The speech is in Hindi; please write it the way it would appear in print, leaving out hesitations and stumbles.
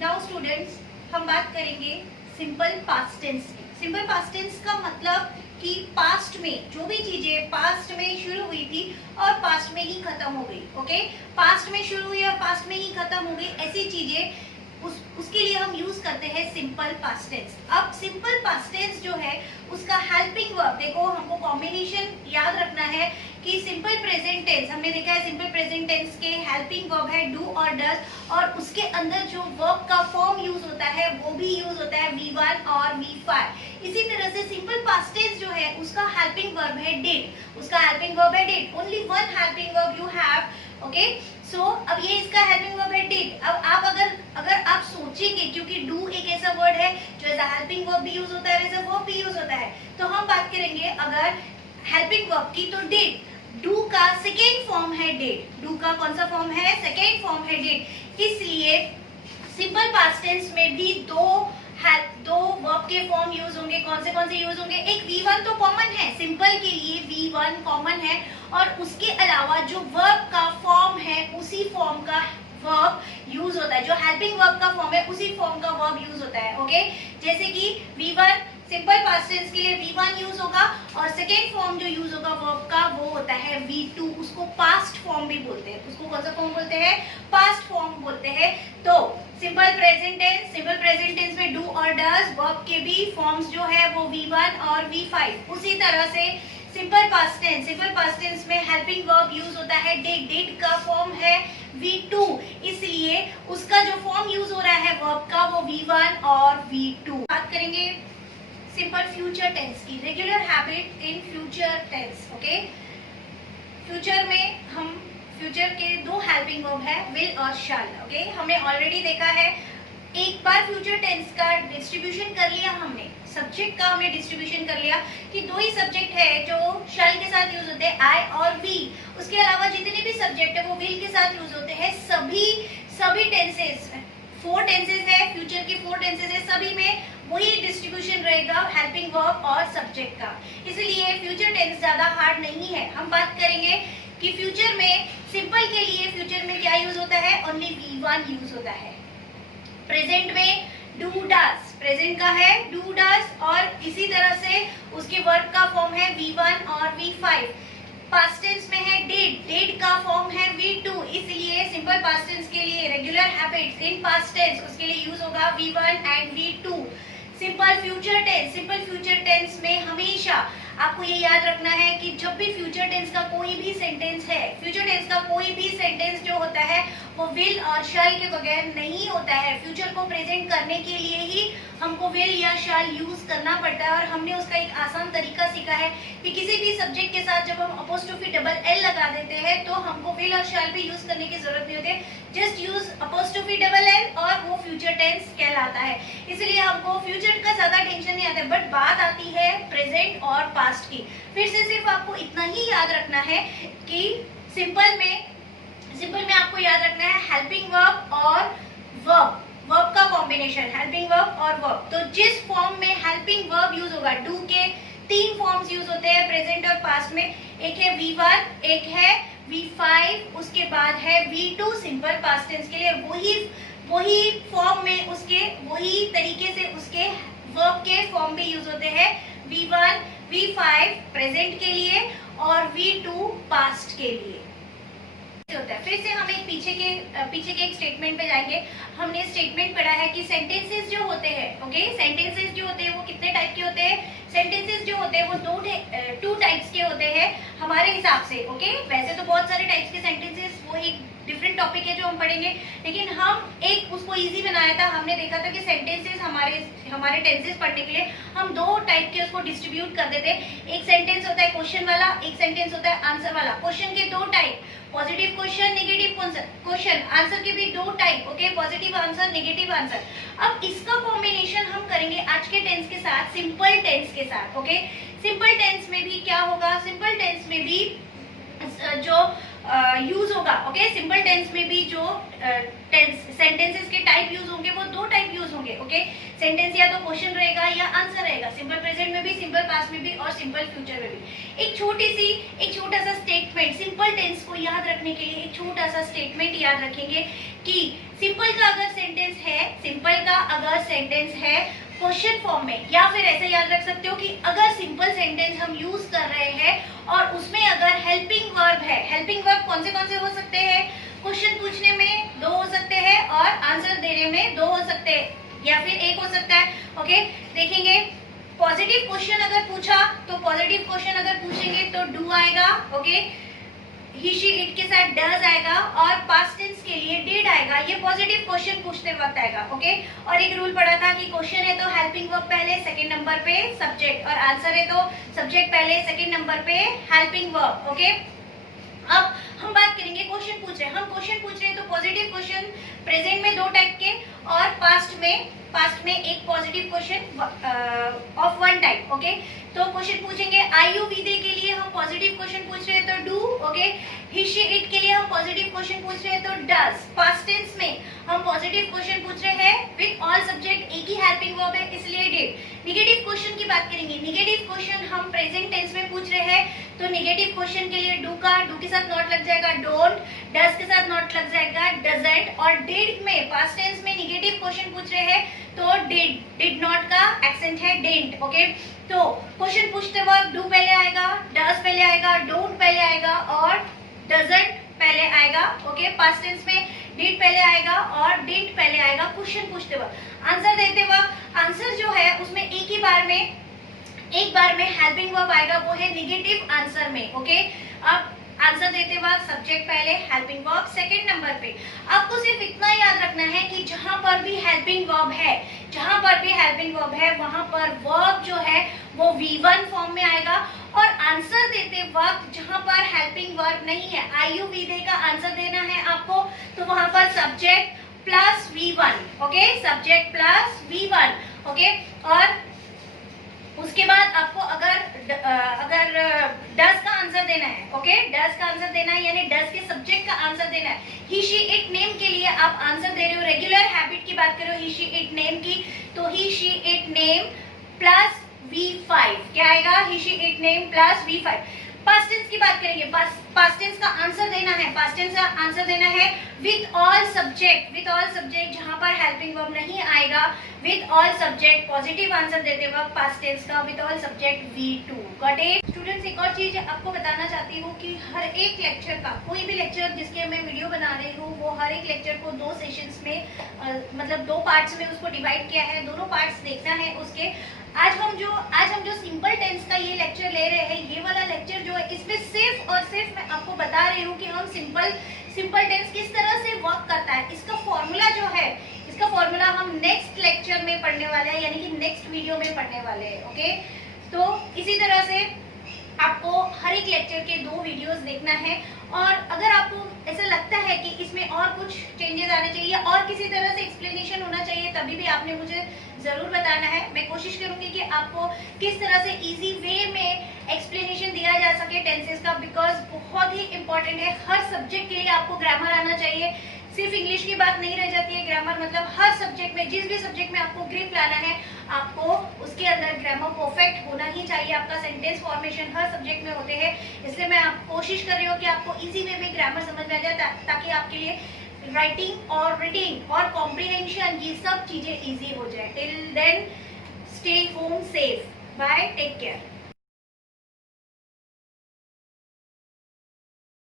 नाउ स्टूडेंट्स, हम बात करेंगे सिंपल पास्ट टेंस की। सिंपल पास्ट टेंस का मतलब कि पास्ट में जो भी चीजें पास्ट में शुरू हुई थी और पास्ट में ही खत्म हो गई। ओके, पास्ट में शुरू हुई और पास्ट में ही खत्म हो गई, ऐसी चीजें उसके लिए हम यूज करते हैं सिंपल पास्ट टेंस। अब सिंपल पास्ट टेंस जो है उसका हेल्पिंग वर्ब, देखो हमको कॉम्बिनेशन याद रखना है कि सिंपल प्रेजेंट टेंस, हमने देखा है सिंपल प्रेजेंट टेंस के हेल्पिंग वर्ब है डू और डज, और उसके अंदर जो वर्ब का फॉर्म यूज होता है वो भी यूज होता है V1 और V5। इसी तरह से सिंपल पास्ट टेंस जो है उसका हेल्पिंग वर्ब है डिड, उसका हेल्पिंग वर्ब है did, only one helping verb you have. Okay, so अब ये इसका हेल्पिंग वर्ब है डिड। अब आप अगर आप सोचेंगे, क्योंकि डू एक ऐसा वर्ड है जो एज अ हेल्पिंग वर्ब भी यूज होता है, एज अ वर्ब भी यूज होता है, तो हम बात करेंगे अगर हेल्पिंग वर्ब की तो डिड। डू का सेकेंड फॉर्म है डिड, डू का कौन सा फॉर्म है? सेकेंड फॉर्म है डिड। इसलिए सिंपल पास्ट टेंस में भी दो वर्ब के फॉर्म यूज होंगे। कौन से यूज होंगे? एक V1 तो कॉमन है, सिंपल के लिए V1 कॉमन है, और उसके अलावा जो वर्ब का फॉर्म है उसी फॉर्म का वर्ब यूज होता है, जो हेल्पिंग वर्ब का फॉर्म है उसी फॉर्म का वर्ब यूज होता है। ओके, जैसे कि V1 सिंपल पास्ट टेंस के लिए V1 यूज होगा, और सेकेंड फॉर्म जो यूज होगा वर्ब का वो होता है V2, उसको पास्ट फॉर्म भी बोलते हैं। उसको कौन सा फॉर्म बोलते हैं? पास्ट फॉर्म बोलते हैं। तो सिंपल प्रेजेंट टेंस में डू और डज, वर्ब के भी फॉर्म्स जो है वो V1 और V5। उसी तरह से सिंपल पास्ट टेंस में हेल्पिंग वर्ब यूज होता है डिड, डिड का फॉर्म है V2, इसलिए उसका जो फॉर्म यूज हो रहा है वर्ब का वो V1 और V2। बात करेंगे सिंपल फ्यूचर टेंस की, regular habit in future tense. Okay, future में हम फ्यूचर के दो हेल्पिंग वर्ब है विल और शैल। ओके, हमने ऑलरेडी देखा है, एक बार फ्यूचर टेंस का डिस्ट्रीब्यूशन कर लिया हमने, सब्जेक्ट का हमने डिस्ट्रीब्यूशन कर लिया कि दो ही सब्जेक्ट है जो शैल के साथ यूज होते हैं, आई और वी। उसके अलावा जितने भी सब्जेक्ट है वो विल के साथ यूज होते हैं। सभी टेंसेस, 4 टेंसेस है, फ्यूचर के 4 टेंसेस है, सभी में वही डिस्ट्रीब्यूशन रहेगा हेल्पिंग वर्ब और सब्जेक्ट का। इसलिए फ्यूचर टेंस ज्यादा हार्ड नहीं है। हम बात करेंगे कि फ्यूचर में सिंपल के लिए फ्यूचर में क्या यूज होता है? ओनली V1 यूज होता है। प्रेजेंट में डू डज, प्रेजेंट का है डू डज, और इसी तरह से उसके वर्ब का फॉर्म है V1 और V5। पास्ट टेंस में है डिड, डिड का फॉर्म है V2, इसलिए सिंपल पास्ट टेंस के लिए regular habits in past tense उसके लिए यूज होगा V1 and V2। Simple future tense में हमेशा आपको ये याद रखना है कि जब भी फ्यूचर टेंस का कोई भी सेंटेंस है, फ्यूचर टेंस का कोई भी सेंटेंस जो होता है वो विल और शैल के बगैर नहीं होता है। फ्यूचर को प्रेजेंट करने के लिए ही हमको विल या शैल यूज करना पड़ता है, और हमने उसका एक आसान तरीका सीखा है कि किसी भी सब्जेक्ट के साथ जब हम अपोस्ट्रोफी डबल एल लगा देते हैं तो हमको विल और शैल भी यूज करने की जरूरत नहीं होती है, just use apostrophe double L और वो फ्यूचर टेंस कहलाता है। इसलिए हमको फ्यूचर का ज्यादा टेंशन नहीं आता है। बट बात आती है प्रेजेंट और पास्ट की। फिर से सिर्फ आपको इतना ही याद रखना है कि सिंपल में आपको याद रखना है हेल्पिंग वर्ब और वर्ब का कॉम्बिनेशन, हेल्पिंग वर्ब और वर्ब। तो जिस फॉर्म में हेल्पिंग वर्ब यूज होगा, डू के 3 फॉर्म्स यूज होते हैं प्रेजेंट और पास्ट में, एक है V1, एक है V5, उसके बाद है V2 सिंपल पास्ट टेंस के लिए। वही फॉर्म में उसके वही तरीके से उसके वर्ब के फॉर्म भी यूज होते हैं, V1 V5 प्रेजेंट के लिए और V2 पास्ट के लिए होता है। फिर से हम एक पीछे के एक स्टेटमेंट पे जाएंगे। हमने स्टेटमेंट पढ़ा है कि सेंटेंसेस जो होते हैं, ओके, सेंटेंसेस जो होते हैं वो कितने टाइप के होते हैं? सेंटेंसेस जो होते हैं वो 2 टाइप्स के होते हैं हमारे हिसाब से। ओके, वैसे तो बहुत सारे टाइप्स के सेंटेंसेस, वो एक डिफरेंट टॉपिक है जो हम पढ़ेंगे, लेकिन हम एक उसको इजी बनाया था। हमने देखा था कि सेंटेंसेस हमारे टेंसेस पढ़ने के लिए हम 2 टाइप के उसको डिस्ट्रीब्यूट कर देते हैं। एक सेंटेंस होता है क्वेश्चन वाला, एक सेंटेंस होता है आंसर वाला। क्वेश्चन के 2 type, positive question, negative question. Answer के भी 2 type, okay, positive answer, negative answer. अब इसका कॉम्बिनेशन हम करेंगे आज के टेंस के साथ, सिंपल टेंस के साथ। ओके, सिंपल टेंस में भी क्या होगा? सिंपल टेंस में भी जो यूज होगा, ओके, सिंपल टेंस में भी जो सेंटेंसेस के टाइप यूज होंगे वो 2 टाइप यूज होंगे। ओके, सेंटेंस या तो क्वेश्चन रहेगा या आंसर रहेगा, सिंपल प्रेजेंट में भी, सिंपल पास्ट में भी और सिंपल फ्यूचर में भी। एक छोटा सा स्टेटमेंट, सिंपल टेंस को याद रखने के लिए एक छोटा सा स्टेटमेंट याद रखेंगे कि सिंपल का अगर सेंटेंस सेंटेंस है, सिंपल का अगर सेंटेंस है क्वेश्चन फॉर्म में, या फिर ऐसे याद रख सकते हो कि अगर सिंपल सेंटेंस हम यूज कर रहे हैं और उसमें अगर हेल्पिंग वर्ब है, हेल्पिंग वर्ब कौन से हो सकते हैं, क्वेश्चन पूछने में 2 हो सकते हैं और आंसर देने में 2 हो सकते हैं या फिर 1 हो सकता है। ओके, देखेंगे पॉजिटिव क्वेश्चन अगर पूछा तो पॉजिटिव क्वेश्चन अगर पूछेंगे तो डू आएगा। ओके, ही शी इट के साथ डज आएगा और पास्ट टेंस के लिए डिड आएगा। ये पॉजिटिव क्वेश्चन पूछते वक्त आएगा। ओके, और एक रूल पढ़ा था कि क्वेश्चन है तो हेल्पिंग वर्ब पहले, सेकंड नंबर पे सब्जेक्ट, और आंसर है तो सब्जेक्ट पहले, सेकंड नंबर पे हेल्पिंग वर्ब। ओके, अब हम बात करेंगे क्वेश्चन पूछ रहे हैं, हम क्वेश्चन पूछ रहे हैं तो पॉजिटिव क्वेश्चन प्रेजेंट में 2 टाइप के और पास्ट में एक positive question of 1 type. Okay, तो क्वेश्चन पूछेंगे आई यू वी दे के लिए हम पॉजिटिव क्वेश्चन पूछ रहे हैं तो do. Okay, he she it के लिए हम पॉजिटिव क्वेश्चन पूछ रहे हैं तो डज। पास्ट टेंस में हम पॉजिटिव क्वेश्चन पूछ रहे हैं विद ऑल सब्जेक्ट, एक ही हेल्पिंग वर्ब है इसलिए डिड। निगेटिव क्वेश्चन की बात करेंगे, निगेटिव क्वेश्चन हम प्रेजेंट टेंस में पूछ रहे हैं तो निगेटिव क्वेश्चन के लिए डू के साथ नॉट लग जाएगा डोंट, डज के साथ नॉट लग जाएगा डजंट, और डिड में पास्ट टेंस में निगेटिव क्वेश्चन पूछ रहे हैं तो डिड नॉट का एक्सेंट है डिडंट। ओके, तो क्वेश्चन पूछते वक्त डू पहले आएगा, डज पहले आएगा, डोंट पहले आएगा और डजंट पहले आएगा। ओके, पास्ट टेंस में डिड पहले आएगा और डिडंट पहले आएगा क्वेश्चन पूछते वक्त। आंसर देते वक्त आंसर जो है उसमें एक बार में हेल्पिंग वर्ब आएगा, वो है निगेटिव आंसर में। ओके, अब आंसर देते वक्त सब्जेक्ट पहले, हेल्पिंग वर्ब सेकंड नंबर पे। आपको सिर्फ इतना याद रखना है कि जहां पर भी हेल्पिंग वर्ब है वहां पर वर्ब जो है वो V1 फॉर्म में आएगा, और आंसर देते वक्त जहां पर हेल्पिंग वर्ब नहीं है, आई यू वी दे का आंसर देना है आपको, तो वहां पर subject plus V1। Okay, subject plus V1। Okay, और उसके बाद आपको अगर डज का आंसर देना है, ओके, डज का आंसर देना है यानी डज के सब्जेक्ट का आंसर देना है। ही शी इट नेम के लिए आप आंसर दे रहे हो, रेगुलर हैबिट की बात करो ही शी इट नेम की, तो he she it name plus V5 क्या आएगा, he she it name plus V5। Past tense की बात करेंगे, पास्ट टेंस का आंसर देना है, पास्ट टेंस का आंसर देना है विद ऑल सब्जेक्ट, जहां पर हेल्पिंग वर्ब नहीं आएगा, with all subject positive answer देते वक्त पास्ट टेंस का with all subject V2। Got it students? एक और चीज आपको बताना चाहती हूँ कि हर एक लेक्चर का, कोई भी लेक्चर जिसके मैं वीडियो बना रही हूँ, वो हर एक लेक्चर को 2 सेशंस में मतलब 2 पार्ट्स में उसको डिवाइड किया है, दोनों पार्ट्स देखना है उसके। आज हम जो सिंपल टेंस का ये लेक्चर ले रहे हैं, ये वाला लेक्चर जो है इसमें सिर्फ और सिर्फ मैं आपको बता रही हूँ कि हम सिंपल टेंस किस तरह से वर्क करता है। इसका फॉर्मूला जो है, इसका फॉर्मूला हम नेक्स्ट लेक्चर में पढ़ने वाले हैं, यानी कि नेक्स्ट वीडियो में पढ़ने वाले हैं। ओके, तो इसी तरह से आपको हर एक लेक्चर के 2 वीडियोस देखना है, और अगर आपको ऐसा लगता है कि इसमें और कुछ चेंजेस आने चाहिए और किसी तरह से एक्सप्लेनेशन होना चाहिए, तभी भी आपने मुझे जरूर बताना है। मैं कोशिश करूंगी कि आपको किस तरह से इजी वे में एक्सप्लेनेशन दिया जा सके टेंसेस का, बिकॉज बहुत ही इंपॉर्टेंट है। हर सब्जेक्ट के लिए आपको ग्रामर आना चाहिए, सिर्फ इंग्लिश की बात नहीं रह जाती है ग्रामर, मतलब हर सब्जेक्ट में, जिस भी सब्जेक्ट में आपको ग्रिप लाना है, आपको उसके अंदर ग्रामर परफेक्ट होना ही चाहिए। आपका सेंटेंस फॉर्मेशन हर सब्जेक्ट में होते हैं, इसलिए मैं कोशिश कर रही हूँ कि आपको इजी वे में ग्रामर समझ में आ जाए, ताकि आपके लिए राइटिंग और रीडिंग और कॉम्प्रिहेंशन ये सब चीजें इजी हो जाए। Till then stay home safe, bye, take care.